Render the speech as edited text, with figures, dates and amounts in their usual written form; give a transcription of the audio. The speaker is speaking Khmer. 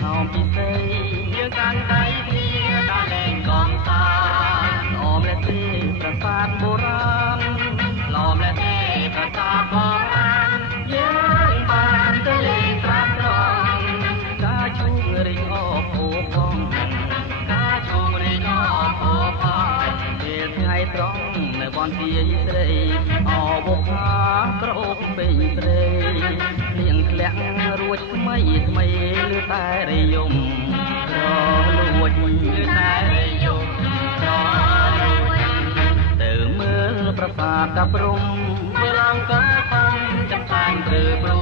ហោមពិសេសយើងកាន់ដៃគ្នាដើរលេងកំសាន្តអមលែទេប្រាសាទបុរាណឡំលែទេប្រាសាទបុរាណយើងបានទៅលេងត្រាំត្រង់ការជួបរីកអបអូផងការជួបរីកអបអូផងពេលថ្ងៃត្រង់នៅបនជាយស្រីអបផាក្រអូបពេញព្រៃលៀងធ្លាក់រួចថ្មីថ្មីលឺតែរយំរលួចលឺតែរយំរលួចទៅមើលប្រាសាទតាព្រំវាឡងក៏ផងចំសាញ់ព្រឺព្រ